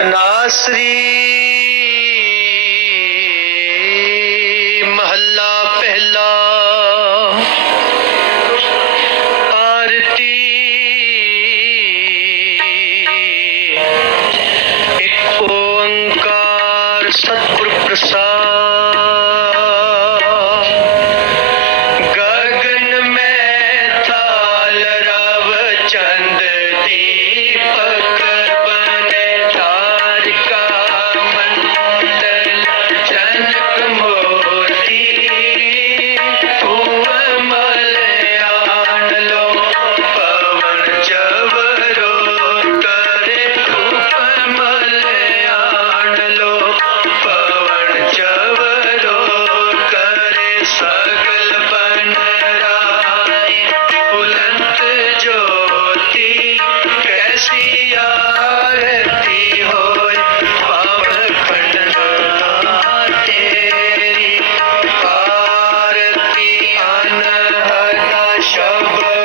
ਨਾਸਰੀ ਮਹੱਲਾ ਪਹਿਲਾ ਆਰਤੀ ਇੱਕ ਓੰਕਾਰ ਸਤਿਗੁਰ ਪ੍ਰਸਾਦ। ਗਗਨ ਮੈਂ ਥਾਲ ਰਵ ਚੰਦ ਦੀਪ Thank you.